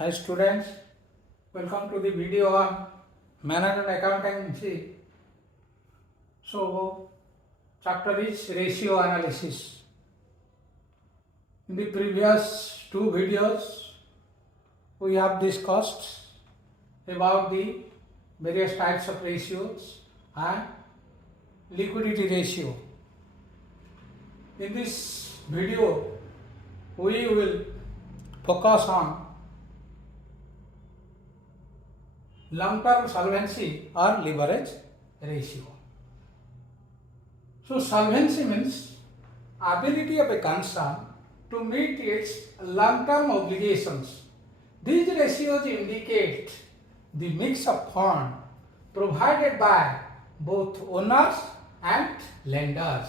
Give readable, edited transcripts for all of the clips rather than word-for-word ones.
Hi students, welcome to the video on management accountancy. So, chapter is ratio analysis. In the previous two videos, we have discussed about the various types of ratios and liquidity ratio. In this video, we will focus on long-term solvency or leverage ratio. So solvency means ability of a concern to meet its long-term obligations. These ratios indicate the mix of fund provided by both owners and lenders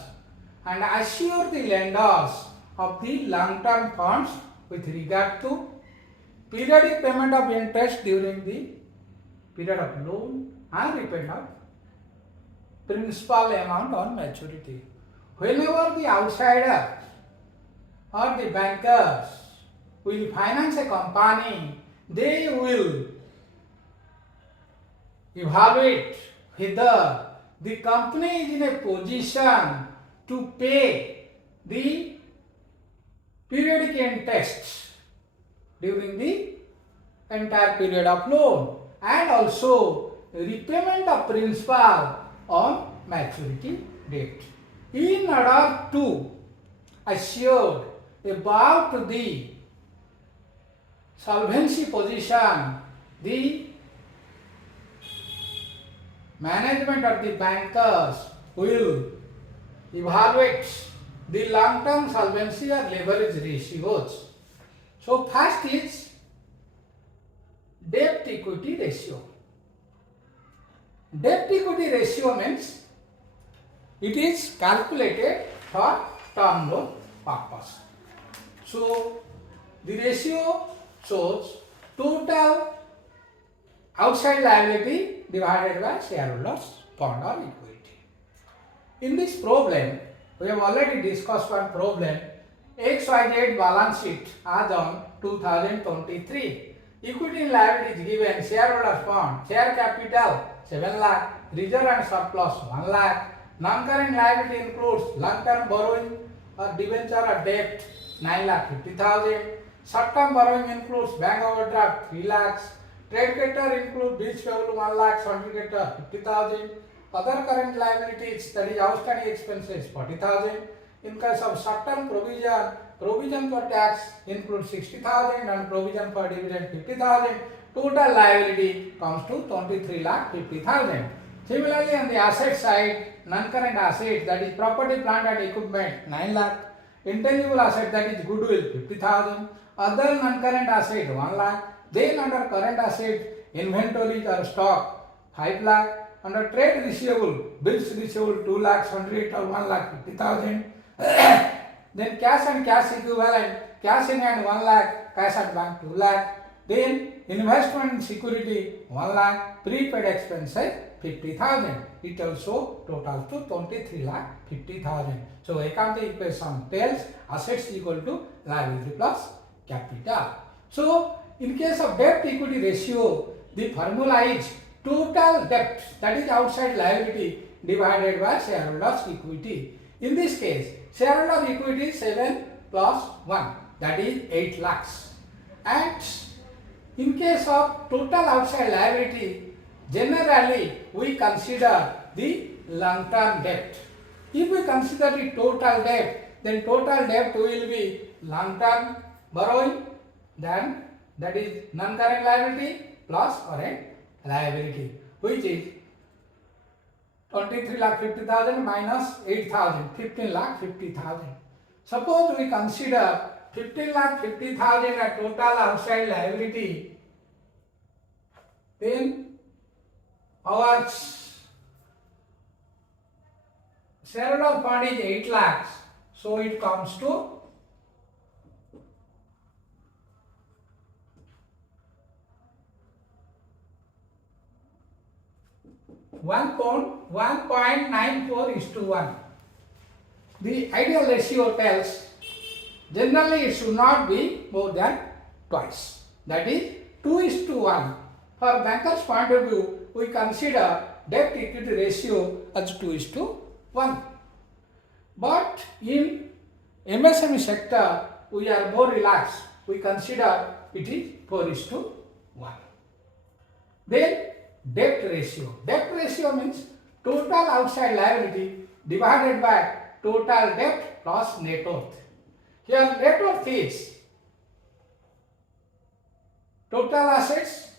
and assure the lenders of the long-term funds with regard to periodic payment of interest during the period of loan and repayment of principal amount on maturity. Whenever the outsiders or the bankers will finance a company, they will evaluate whether the company is in a position to pay the periodic interest during the entire period of loan and also repayment of principal on maturity date. In order to assure about the solvency position, the management of the bankers will evaluate the long-term solvency or leverage ratios. So first is debt equity ratio. Debt equity ratio means it is calculated for term loan purpose. So the ratio shows total outside liability divided by shareholders fund or equity. In this problem, we have already discussed one problem, XYZ balance sheet as on 2023. Equity and liabilities given, shareholders fund, share capital 7 lakh, reserve and surplus 1 lakh, non-current liability includes long-term borrowing or debenture or debt 9 lakh 50,000, short-term borrowing includes bank overdraft 3 lakhs, trade creditor includes bills payable 1 lakh, sundry creditor 50,000, other current liabilities, that is outstanding expenses 40,000. In case of short-term provision for tax includes 60,000 and provision for dividend 50,000. Total liability comes to 23 lakh 50,000. Similarly, on the asset side, non-current assets, that is property, plant and equipment 9 lakh, intangible asset, that is goodwill 50,000, other non-current asset 1 lakh. Then under current asset, inventory or stock 5 lakh. Under trade receivable, bills receivable 2 lakh, sundry or 1 lakh 50,000. Then cash and cash equivalent, cash in hand 1 lakh, cash at bank 2 lakh. Then investment in security 1 lakh, prepaid expenses 50,000. It also totals to 23 lakh 50,000. So accounting equation tells assets equal to liability plus capital. So in case of debt equity ratio, the formula is total debt, that is outside liability, divided by shareholders equity. In this case, shareholder equity is 7 plus 1, that is 8 lakhs. And in case of total outside liability, generally we consider the long-term debt. If we consider the total debt, then total debt will be long-term borrowing, then that is non-current liability plus current liability, which is 23 lakh 50,000 minus 8,000, 15 lakh 50,000. Suppose we consider 15 lakh 50,000 a total outside liability, then our shareholder fund is 8 lakhs, so it comes to 1.94:1. The ideal ratio tells generally it should not be more than twice. That is 2:1. For banker's point of view, we consider debt equity ratio as 2:1. But in MSME sector, we are more relaxed. We consider it is 4:1. Then debt ratio. Debt ratio means total outside liability divided by total debt plus net worth. Here net worth is total assets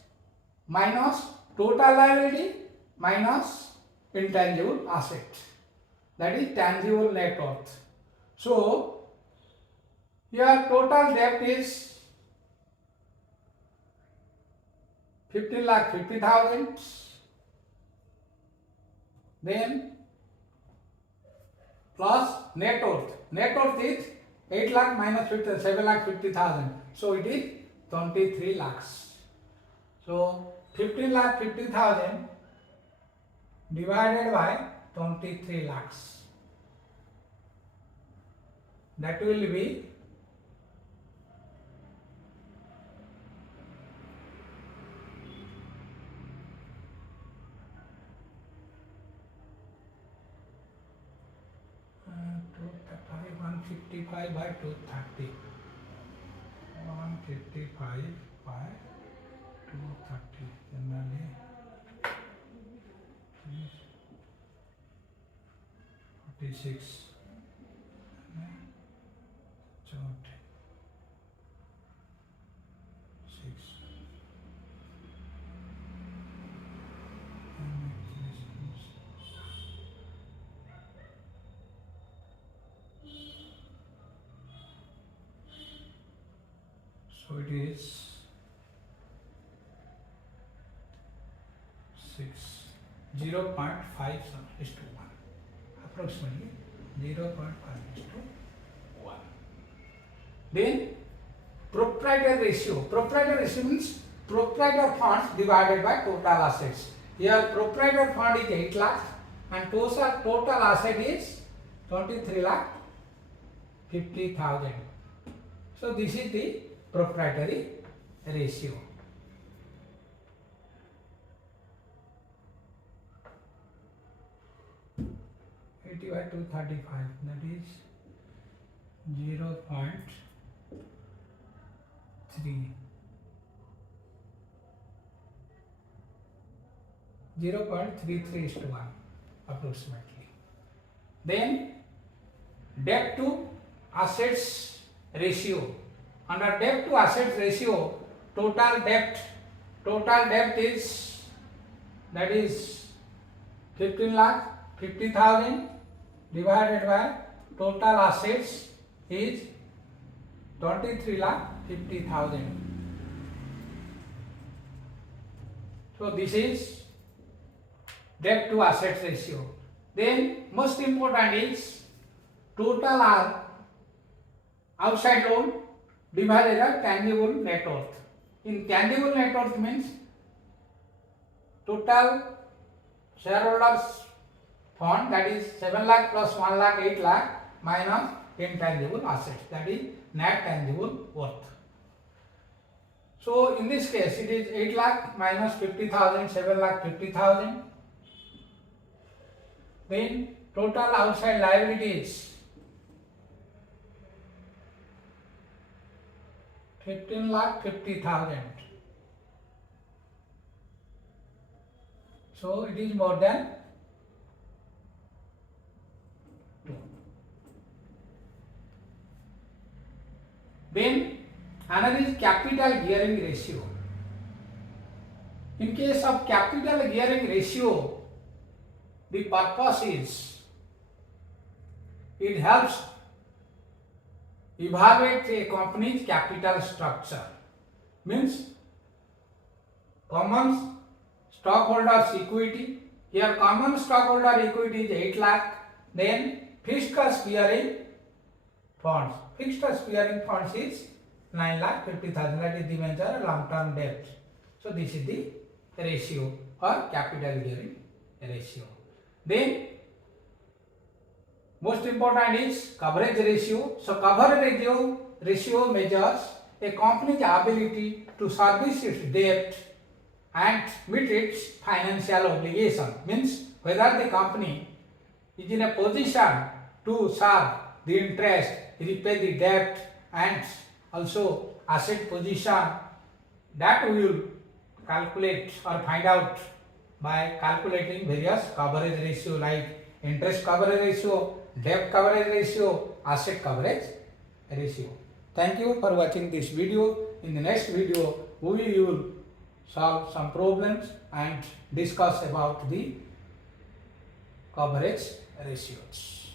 minus total liability minus intangible asset. That is tangible net worth. So here total debt is 15,50,000. Then plus net worth. Net worth is 8 lakh minus 7,50,000. So it is 23 lakhs. So 15,50,000 divided by 23 lakhs. That will be 155 by 230. 155 by 230. Generally 46. So it is 0.5 is to 1. Approximately 0.5 is to 1. Then proprietary ratio. Proprietary ratio means proprietary funds divided by total assets. Here proprietary fund is 8 lakh and total asset is 23 lakh 50,000. So this is the proprietary ratio. By 235, that is 0.3. 0.33 is to 1 approximately. Then debt to assets ratio. Under debt to assets ratio, total debt is, that is 15,50,000 divided by total assets is 23,50,000. So this is debt to assets ratio. Then most important is total outside loan divided by tangible net worth. In tangible net worth means total shareholders fund, that is 7 lakh plus 1 lakh 8 lakh minus intangible assets, that is net tangible worth. So in this case it is 8 lakh minus 50,000, 7 lakh 50,000. Then total outside liabilities 15 lakh 50,000. So it is more than 2. Then another is capital gearing ratio. In case of capital gearing ratio, the purpose is it helps evaluate a company's capital structure. Means common stockholders equity. Here common stockholder equity is 8 lakh. Then fixed cost bearing funds. Fixed cost bearing funds is 9 lakh 50,000. That is the measure long term debt. So this is the ratio or capital gearing ratio. Then most important is coverage ratio. So coverage ratio measures a company's ability to service its debt and meet its financial obligation. Means whether the company is in a position to serve the interest, repay the debt and also asset position, that we will calculate or find out by calculating various coverage ratio like interest coverage ratio, debt coverage ratio, asset coverage ratio. Thank you for watching this video. In the next video, we will solve some problems and discuss about the coverage ratios.